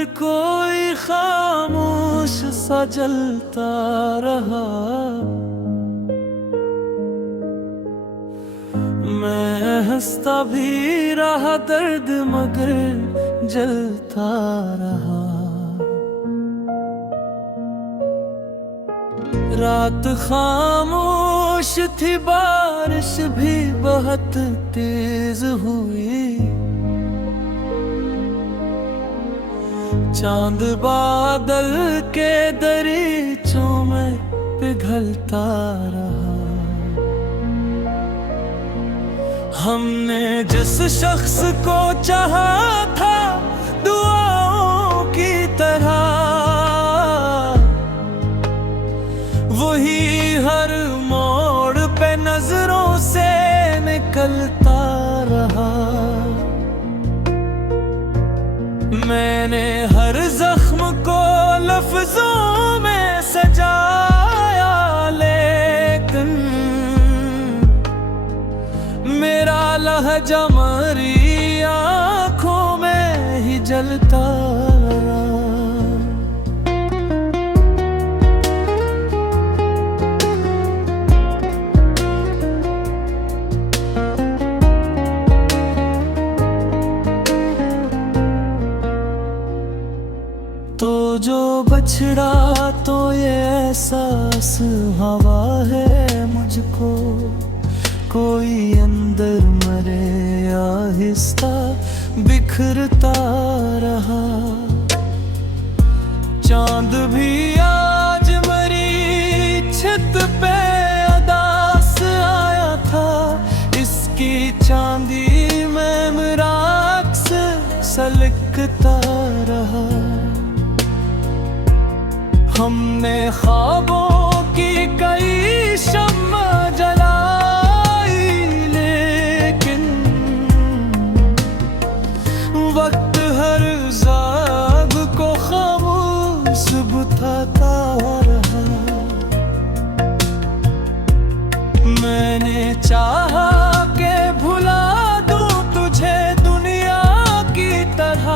हर कोई खामोश सा जलता रहा। मैं हंसता भी रहा दर्द मगर जलता रहा। रात खामोश थी, बारिश भी बहुत तेज हुई। चांद बादल के दरीचों में पिघलता रहा। हमने जिस शख्स को चाहा था दुआओं की तरह, वही हर मोड़ पे नजरों से निकलता रहा। मैंने हर जख्म को लफ्जों में सजाया, लेकिन मेरा लहजा मरी आँखों में ही जलता रहा। तो जो बछड़ा तो ये एहसास हवा है मुझको, कोई अंदर मरे आहिस्ता बिखरता रहा। चांद भी आज मरी छत पे उदास आया था। इसकी चांदी में मेरा अक्स सलकता रहा। हमने ख्वाबों की कई शम्मा जलाई, लेकिन वक्त हर जाग को खामोश बुझाता रहा। मैंने चाहा के भुला दूं तुझे दुनिया की तरह,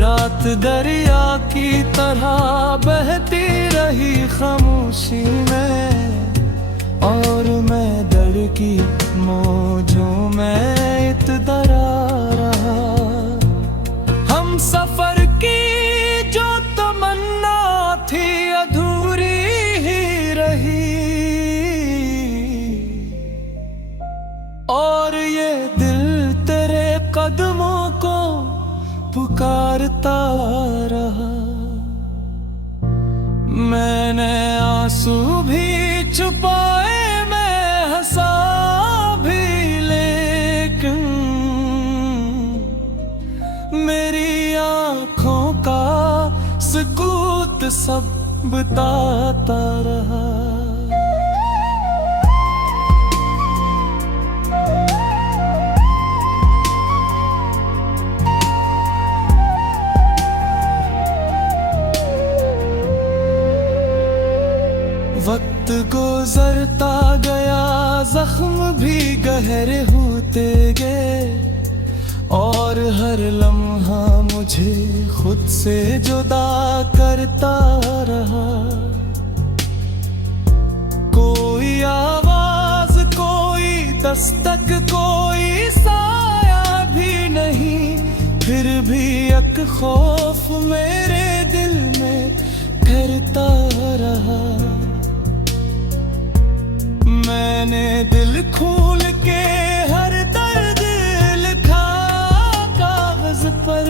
रात दरिया की तरह बहती रही खामोशी में, और मैं डर की मौजों में इतदरा रहा। हम सफर की जो तमन्ना थी अधूरी ही रही, और ये दिल तेरे कदमों को पुकारता रहा। मैंने आंसू भी छुपाए, मैं हंसा भी, लेकिन मेरी आंखों का सुकूत सब बताता रहा। वक्त गुजरता गया, जख्म भी गहरे होते गए, और हर लम्हा मुझे खुद से जुदा करता रहा। कोई आवाज, कोई दस्तक, कोई साया भी नहीं, फिर भी एक खौफ मेरे दिल में घरता रहा। मैंने दिल खोल के हर दर्द लिखा कागज पर,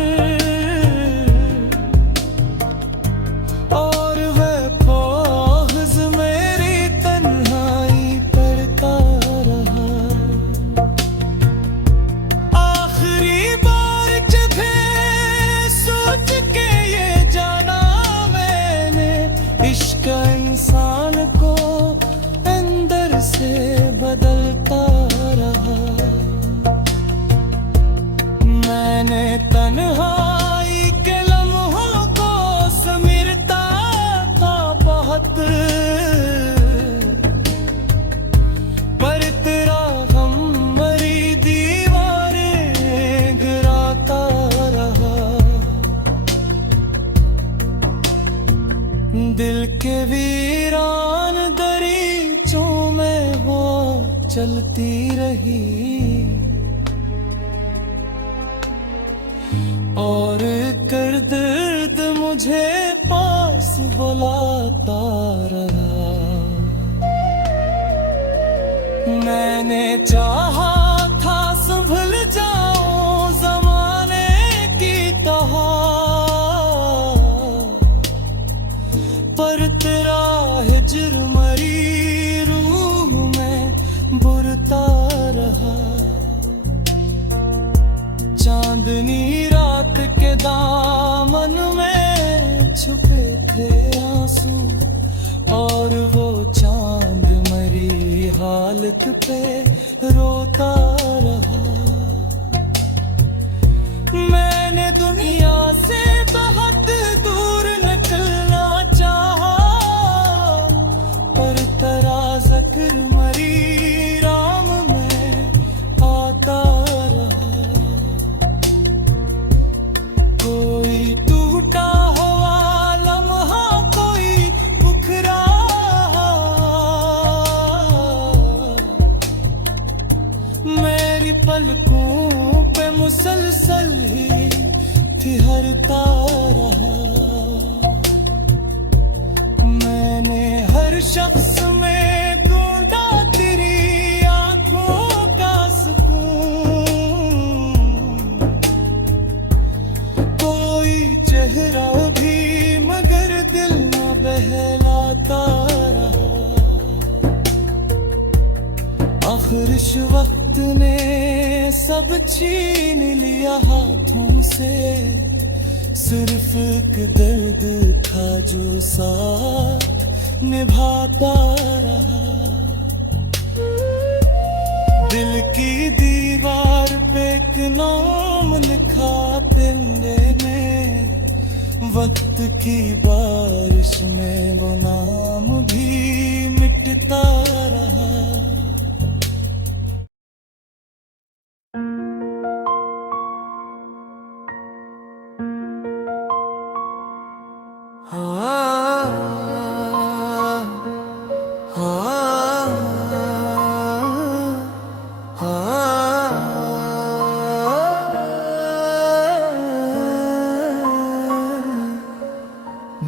और वह कागज मेरी तन्हाई पढ़ता रहा। आखिरी बार तुझे सोच के ये जाना मैंने, इश्क इंसान को से बदलता होती रही और कर दर्द मुझे पास बुलाता रहा। मैंने चाहा था संभल जाऊं जमाने की तरह, पर तेरा हिज्र मरी रूह में बुरता रहा। चांदनी रात के दामन में छुपे थे आंसू, और वो चांद मरी हालत पे रोता रहा। मैंने दुनिया से बहुत दूर निकलना चाहा, पर तेरा ज़िक्र मरी राम में आता रहा। कोई टूटा हुआ लम्हा, कोई बुखरा, मेरी पलकों पे मुसलसल ही ठहरता रहा। मैंने हर शख्स में ढूंढा तेरी आंखों का सुकून, कोई चेहरा भी मगर दिल न बहलाता रहा। आखिर इस वक्त ने सब छीन लिया हाथों से, सिर्फ एक दर्द था जो साथ निभाता रहा। दिल की दीवार पे एक नाम लिखा पिंडे में, वक्त की बारिश में वो नाम भी मिटता रहा।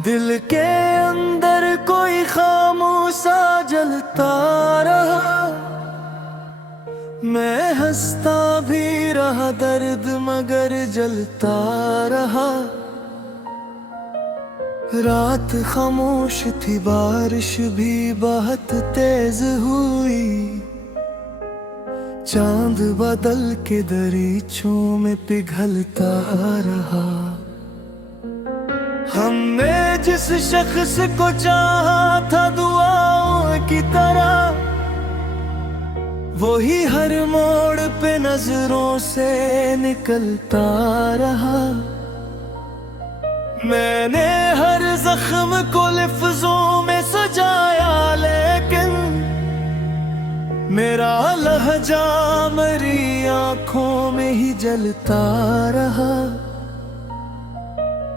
दिल के अंदर कोई खामोशा जलता रहा। मैं हंसता भी रहा, दर्द मगर जलता रहा। रात खामोश थी, बारिश भी बहुत तेज हुई। चांद बादल के दरीचों में पिघलता रहा। हमने जिस शख्स को चाहा था दुआओं की तरह, वही हर मोड़ पे नजरों से निकलता रहा। मैंने हर जख्म को लफ्जों में सजाया, लेकिन मेरा लहजा मेरी आंखों में ही जलता रहा।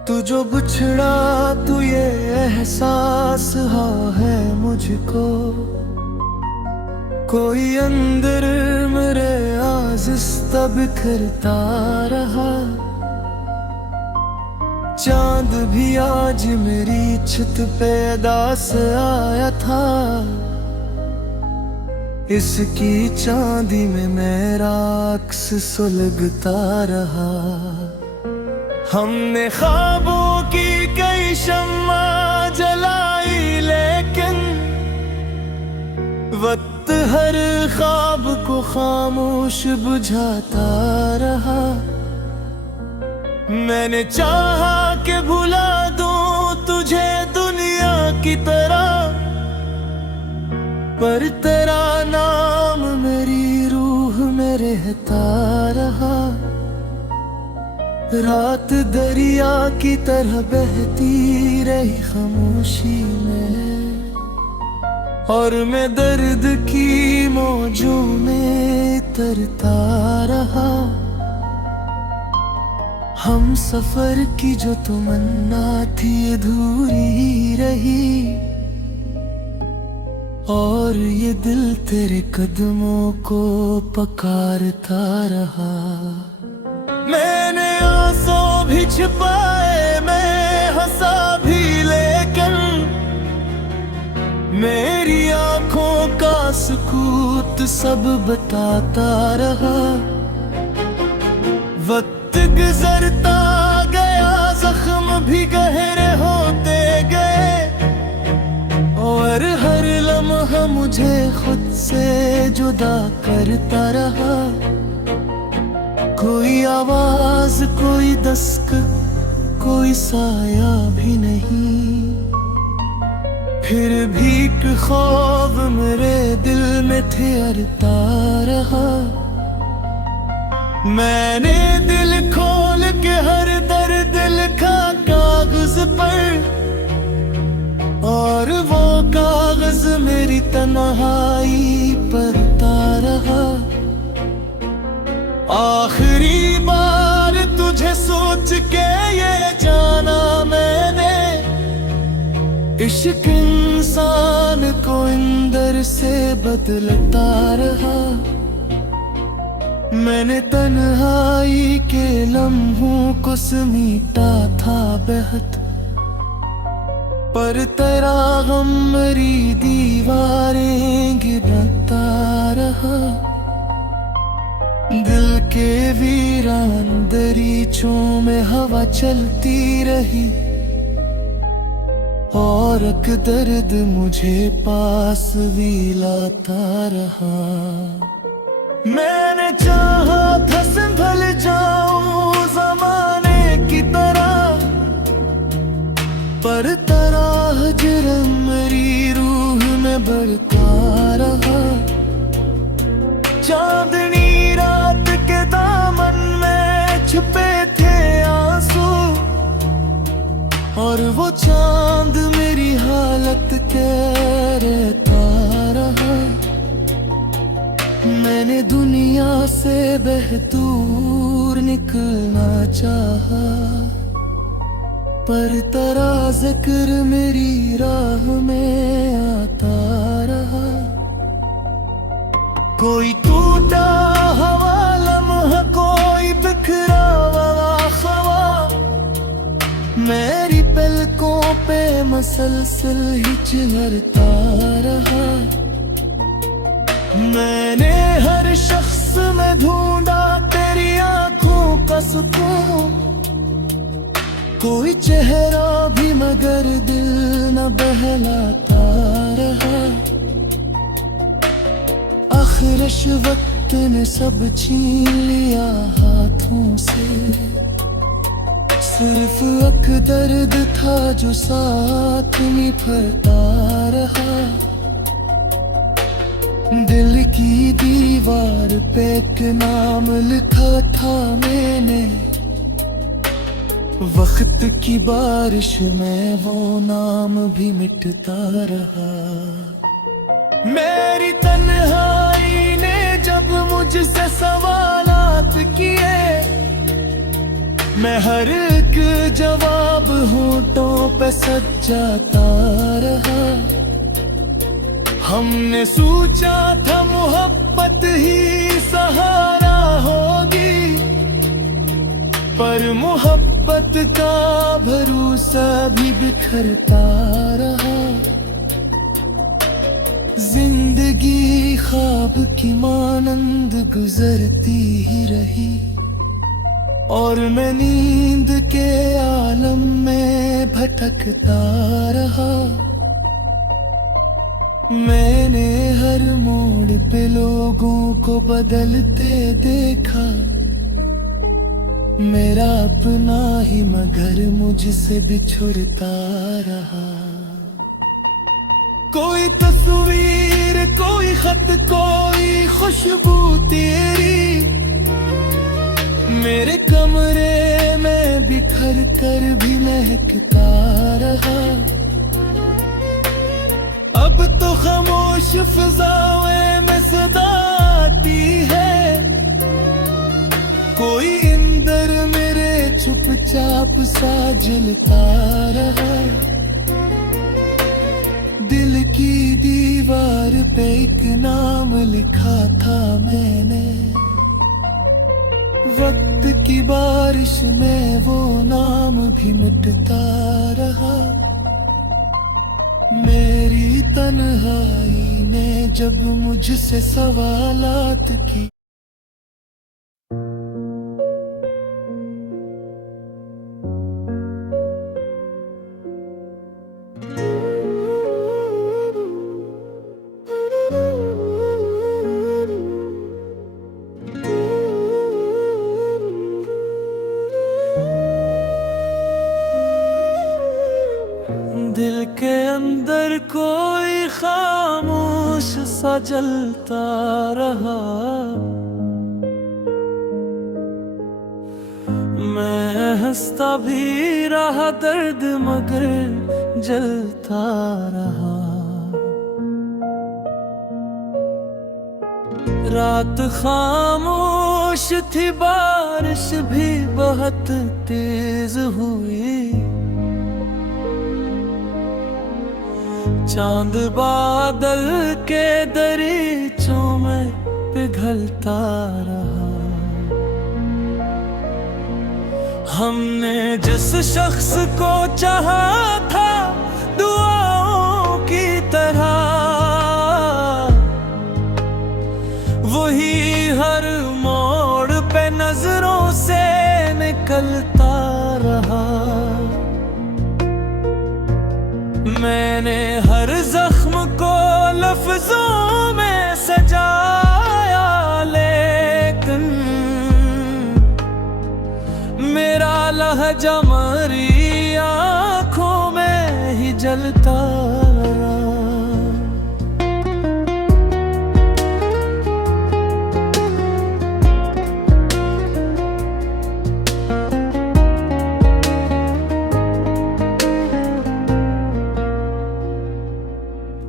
तू जो बिछड़ा, तू ये एहसास है मुझको, कोई अंदर मेरे आज़िज़ बिखरता रहा। चांद भी आज मेरी छत पे दास आया था, इसकी चांदी में मेरा अक्स सुलगता रहा। हमने ख्वाबों की कई शम्मा जलाई, लेकिन वक्त हर ख्वाब को खामोश बुझाता रहा। मैंने चाहा कि भुला दूं तुझे दुनिया की तरह, पर तेरा नाम मेरी रूह में रहता रहा। रात दरिया की तरह बहती रही खामोशी में, और मैं दर्द की मौजों में तरता रहा। हम सफर की जो तमन्ना थी अधूरी रही, और ये दिल तेरे कदमों को पुकारता रहा। मैंने आंसू भी छिपाए, मैं हंसा भी, लेकिन मेरी आंखों का सुकूत सब बताता रहा। वक्त गुजरता गया, जख्म भी गहरे होते गए, और हर लम्हा मुझे खुद से जुदा करता रहा। कोई आवाज, कोई दस्तक, कोई साया भी नहीं, फिर भी एक ख्वाब मेरे दिल में ठहरता रहा। मैंने दिल खोल के हर दर्द लिखा कागज पर, और वो कागज मेरी तन्हाई पढ़ता रहा। आखिरी बार तुझे सोच के ये जाना मैंने, इश्क इंसान को अंदर से बदलता रहा। मैंने तन्हाई के लम्हों को समीटा था बेहद, पर तेरा गम मेरी दीवारें गिरता रहा। दिल के वीरान दरीचों में हवा चलती रही, और एक दर्द मुझे पास भी लाता रहा। मैंने चाहा था संभल जाऊं ज़माने की तरह, पर तेरा हिज्र मेरी रूह में बढ़ता रहा। चांदनी रात के दामन में छुपे थे आंसू, और वो चांद मेरी हालत कह रहता रहा। मैंने दुनिया से बेदूर निकलना चाहा, पर तेरा जिक्र मेरी राह में आता रहा। कोई टूटा हवा लम्हा, कोई बिखरा हुआ ख्वाब, मेरी पलकों पे मसलसल हिचहरता रहा। मैंने हर शख्स में ढूंढा तेरी आंखों का सुकून, कोई चेहरा भी मगर दिल न बहलाता रहा। आखिर वक्त ने सब छीन लिया हाथों से, सिर्फ एक दर्द था जो साथ निभरता रहा। दिल की दीवार पे एक नाम लिखा था मैंने, वक्त की बारिश में वो नाम भी मिटता रहा। मेरी तन्हाई ने जब मुझसे सवालात किए, मैं हर एक जवाब होठों पे सजाता रहा। हमने सोचा था मोहब्बत ही सहारा होगी, पर मोहब्बत का भरोसा भी बिखरता रहा। जिंदगी ख्वाब की मानंद गुजरती ही रही, और मैं नींद के आलम में भटकता रहा। मैंने हर मोड़ पे लोगों को बदलते देखा, मेरा अपना ही मगर मुझसे बिछुड़ता रहा। कोई तस्वीर, कोई खत, कोई खुशबू तेरी मेरे कमरे में बिखर कर भी महकता रहा। अब तो खामोश फिजाओं में सदा आती है, कोई अंदर मेरे चुपचाप सा जलता रहा। दिल की दीवार दीवार पे एक नाम लिखा था मैंने, वक्त की बारिश में वो नाम भी मिटता रहा। मेरी तन्हाई ने जब मुझसे सवालात की, दिल के अंदर कोई खामोश सा जलता रहा। मैं हंसता भी रहा दर्द मगर जलता रहा। रात खामोश थी, बारिश भी बहुत तेज हुई। चांद बादल के दरीचों में पिघलता रहा। हमने जिस शख्स को चाहा था दुआओं की तरह, वही हर मोड़ पे नजरों से निकलता रहा। मैंने हर जख्म को लफ्जों में सजाया, लेकिन मेरा लहजा मरी आँखों में ही जलता रहा।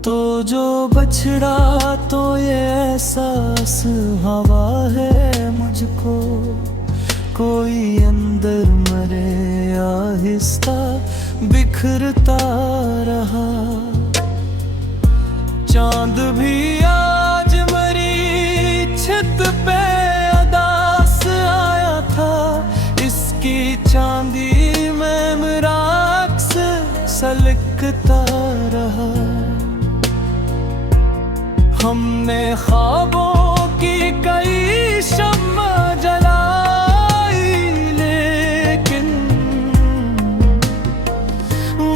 तो जो बछड़ा तो ये एहसास हवा है मुझको, कोई अंदर मरे आहिस्ता बिखरता रहा। चांद भी आज मरी छत पे उदास आया था। इसकी चांदी में मेरा अक्स सलकता रहा। हमने ख्वाबों की कई शम्मा जलाई, लेकिन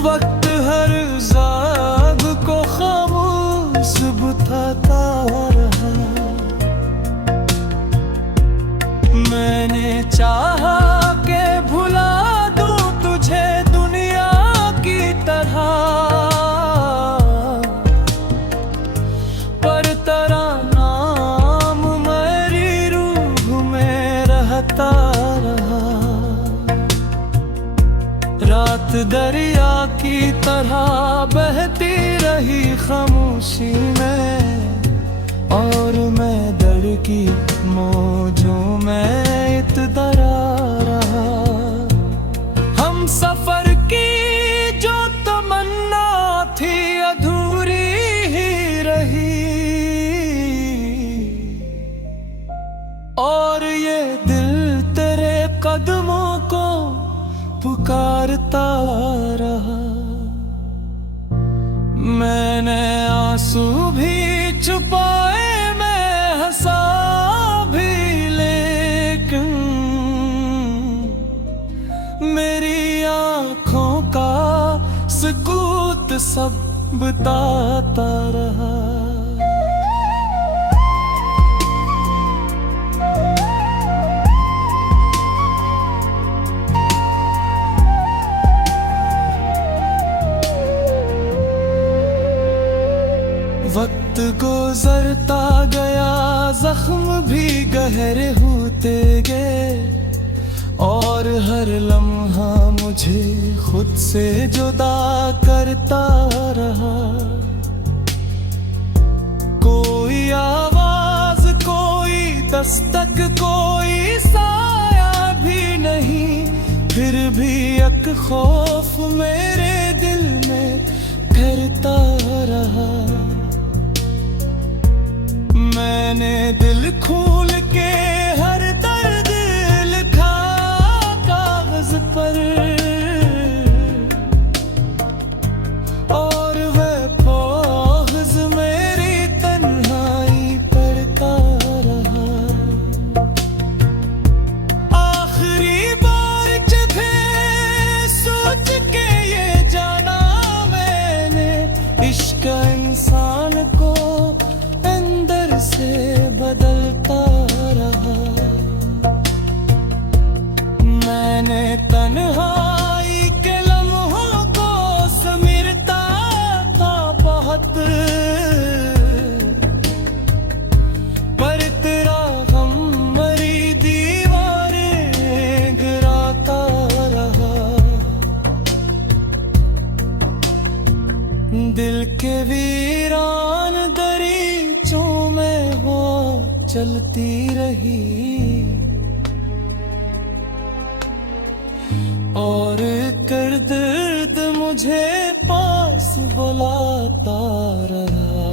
वक्त हर जाग को खामोश बुझाता रहा। मैंने चाहा के भुला दूं तुझे दुनिया की तरह, रात दरिया की तरह बहती रही खामोशी में, और मैं दर की मौजों में इतदरा रहा। हम सफर की जो तमन्ना थी अधूरी ही रही, और ये दिल तेरे कदमों को पुकारता रहा। मैंने आंसू भी छुपाए, मैं हंसा भी, लेकिन मेरी आँखों का सुकूत सब बताता रहा। वक्त गुजरता गया, जख्म भी गहरे होते गए, और हर लम्हा मुझे खुद से जुदा करता रहा। कोई आवाज, कोई दस्तक, कोई साया भी नहीं, फिर भी एक खौफ मेरे दिल में ठहरता रहा। मैंने दिल खोल के हर दर्द लिखा कागज पर, और वह फौज मेरी तन्हाई पढ़ता रहा। आखिरी बार जगह सोच के ये जाना मैंने, इश्क इंसान को अंदर से बदलता रहा। मैंने तन्हाई के लम्हों को समेटता था बहुत, पर तेरा गम मरी दीवारें गिराता रहा। दिल के वीरान दरीचों में वो चलती रही, और कर दर्द मुझे पास बुलाता रहा।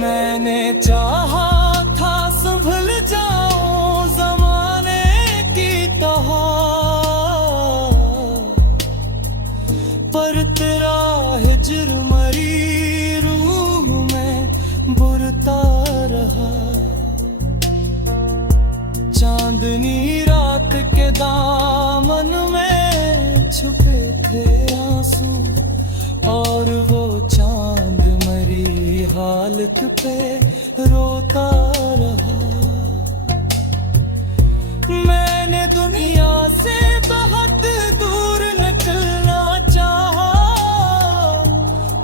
मैंने चाहा था संभल जाऊं ज़माने की तरह, पर तेरा हिज्र मरी रूह में बुरता रहा। चांदनी रात के दामन में छुपे थे आंसू, और वो चांद मरी हालत पे रोता रहा। मैंने दुनिया से बहुत दूर निकलना चाहा,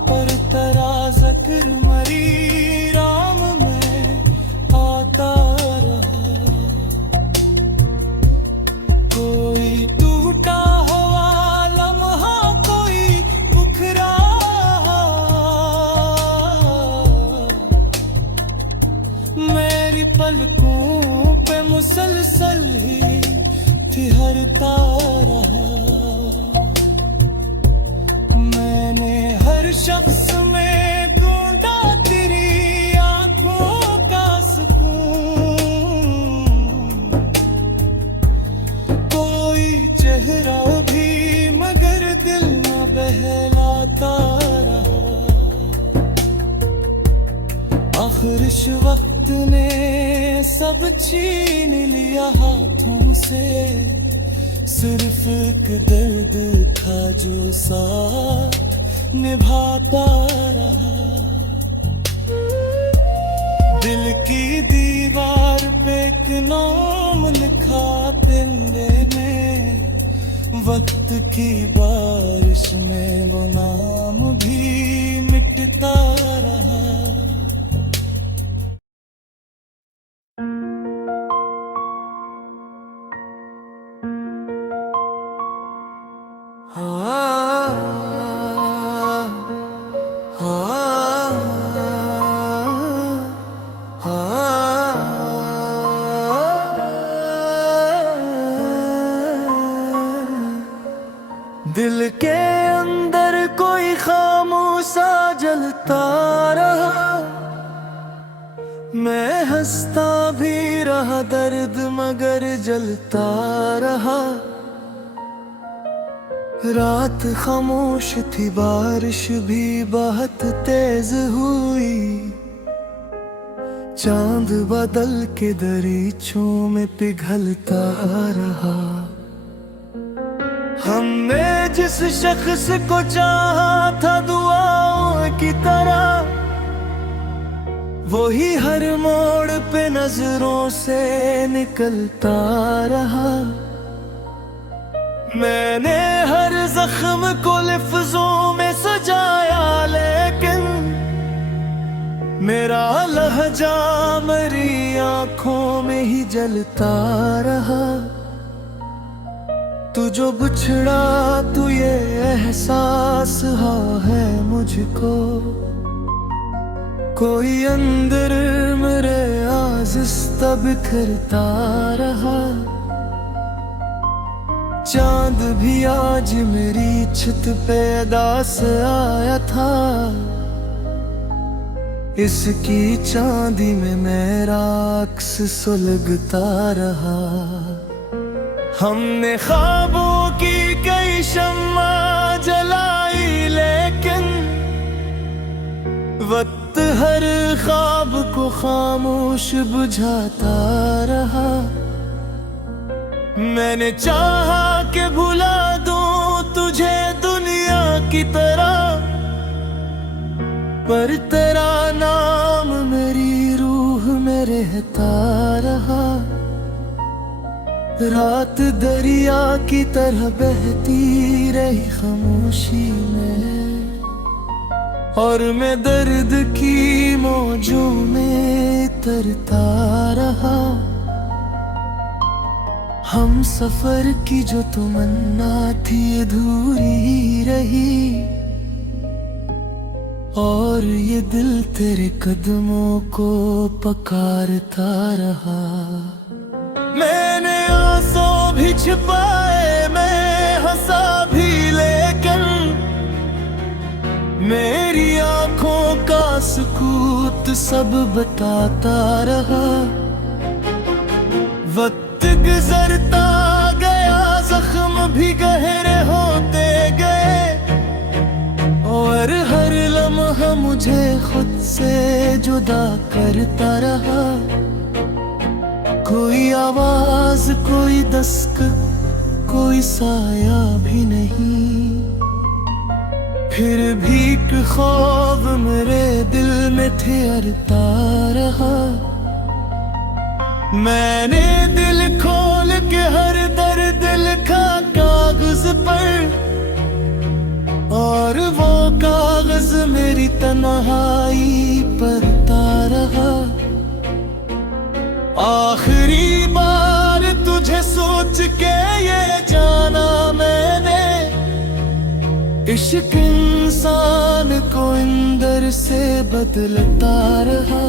पर तेरा ज़िक्र मरी राम में आता रहा। कोई टूटा हुआ लम्हा, कोई उखरा, मेरी पलकों पे मुसलसल ही ठहरता रहा। मैंने हर शख्स में ढूंढा तेरी आंखों का सुकून, कोई चेहरा भी मगर दिल न बहलाता रहा। आखिर इस वक्त ने सब छीन लिया हाथों से, सिर्फ एक दर्द था जो साथ निभाता रहा। दिल की दीवार पे एक नाम लिखा तेरे ने, वक्त की बारिश में वो नाम भी मिटता रहा। दिल के अंदर कोई खामोशा जलता रहा, मैं हंसता भी रहा दर्द मगर जलता रहा। रात खामोश थी, बारिश भी बहुत तेज हुई, चांद बादल के दरीचों में पिघलता रहा। हमने जिस शख्स को चाहा था दुआओं की तरह, वही हर मोड़ पे नजरों से निकलता रहा। मैंने हर जख्म को लफ्जों में सजाया, लेकिन मेरा लहजा मेरी आंखों में ही जलता रहा। तू जो बिछड़ा तू ये एहसास है मुझको, कोई अंदर मेरे आज़िज़ बिखरता रहा। चांद भी आज मेरी छत पे दास आया था, इसकी चांदी में मेरा अक्स सुलगता रहा। हमने ख्वाबों की कई शम्मा जलाई, लेकिन वक्त हर ख्वाब को खामोश बुझाता रहा। मैंने चाहा कि भुला दूं तुझे दुनिया की तरह, पर तेरा नाम मेरी रूह में रहता रहा। रात दरिया की तरह बहती रही खामोशी में, और मैं दर्द की मौजों में तरता रहा। हम सफर की जो तमन्ना थी अधूरी रही, और ये दिल तेरे कदमों को पुकारता रहा। मैंने आंसू भी छिपाए, मैं हंसा भी, लेकिन मेरी आंखों का सुकूत सब बताता रहा। वक्त गुजरता गया, जख्म भी गहरे होते गए, और हर लम्हा मुझे खुद से जुदा करता रहा। कोई आवाज, कोई दस्तक, कोई साया भी नहीं, फिर भी एक ख्वाब मेरे दिल में ठहरता रहा। मैंने दिल खोल के हर दर्द लिखा कागज पर, और वो कागज मेरी तन्हाई पढ़ता रहा। आखिरी बार तुझे सोच के ये जाना मैंने, इश्क इंसान को अंदर से बदलता रहा।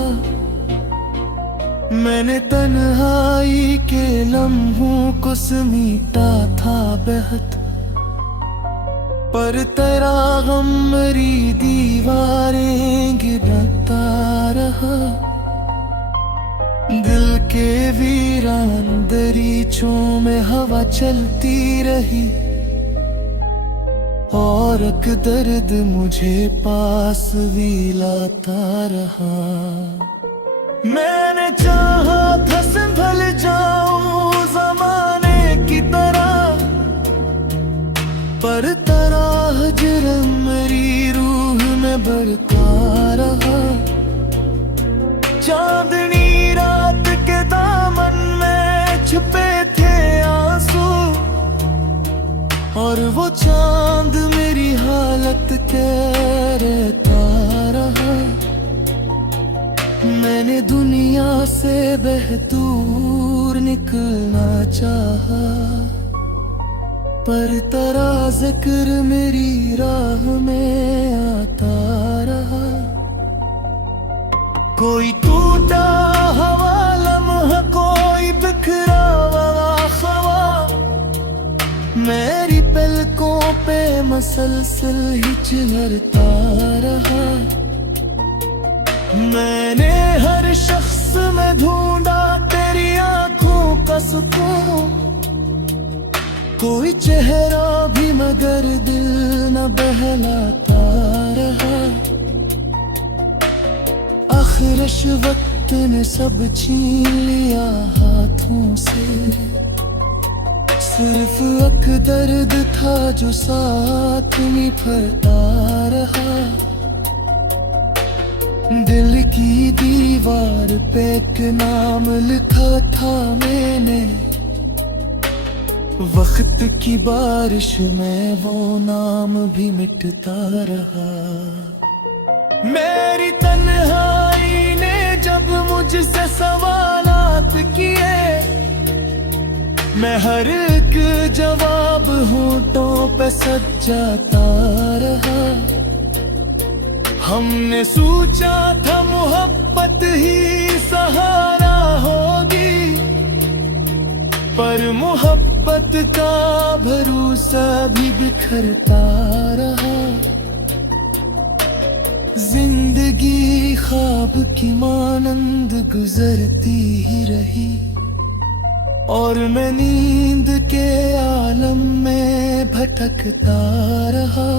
मैंने तन्हाई के लम्हों को समीटा था बेहद, पर तेरा गम मेरी दीवारें गिराता रहा। दिल के वीरान दरीचों में हवा चलती रही, और एक दर्द मुझे पास भी लाता रहा। मैंने चाहा था संभल जाऊं ज़माने की तरह, पर तेरा हिज्र मेरी रूह में बढ़ता रहा। चांदनी रात के दामन में छुपे थे आंसू, और वो चांद मेरी हालत कह रहता रहा। मैंने दुनिया से बेदूर निकलना चाहा, पर तेरा जिक्र मेरी राह में आता रहा। कोई टूटा हवा लम्हा, कोई बिखरा हुआ ख्वाब, मेरी पलकों पे मसलसल हिचकता रहा। मैंने हर शख्स में ढूंढा तेरी आंखों का सुकून, कोई चेहरा भी मगर दिल न बहलाता रहा। आखिरश वक्त ने सब छीन लिया हाथों से, सिर्फ एक दर्द था जो साथ में फरता रहा। दिल की दीवार पे एक नाम लिखा था मैंने, वक्त की बारिश में वो नाम भी मिटता रहा। मेरी तन्हाई ने जब मुझसे सवालात किए, मैं हर एक जवाब होठों पे सजाता रहा। हमने सोचा था मोहब्बत ही सहारा होगी, पर मोहब्बत का भरोसा भी बिखरता रहा। जिंदगी जिंदगी ख्वाब की मानंद गुजरती ही रही और मैं नींद के आलम में भटकता रहा।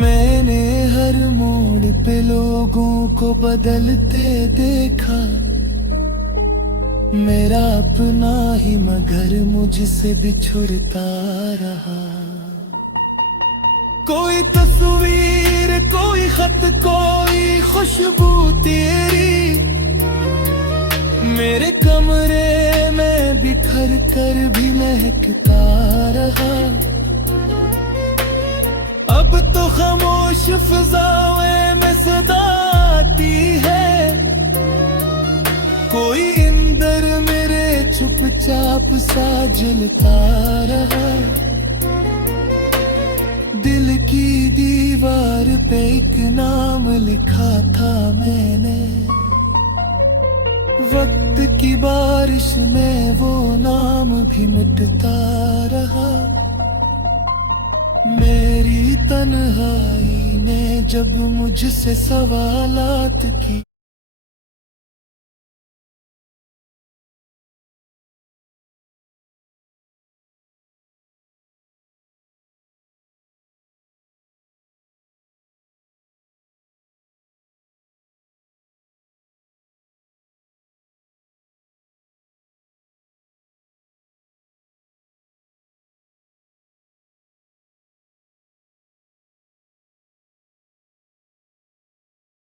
मैंने हर मोड़ पे लोगों को बदलते देखा, मेरा अपना ही मगर मुझसे बिछुड़ता रहा। कोई तस्वीर, कोई खत, कोई खुशबू तेरी मेरे कमरे में बिखर कर भी महकता रहा। अब तो खामोश फिजाओं में सदा आती है, कोई इंदर मेरे चुपचाप सा जलता रहा। दिल की दीवार पे एक नाम लिखा था मैंने, वक्त की बारिश में वो नाम भी मिटता रहा। मेरी तन्हाई ने जब मुझसे सवालात की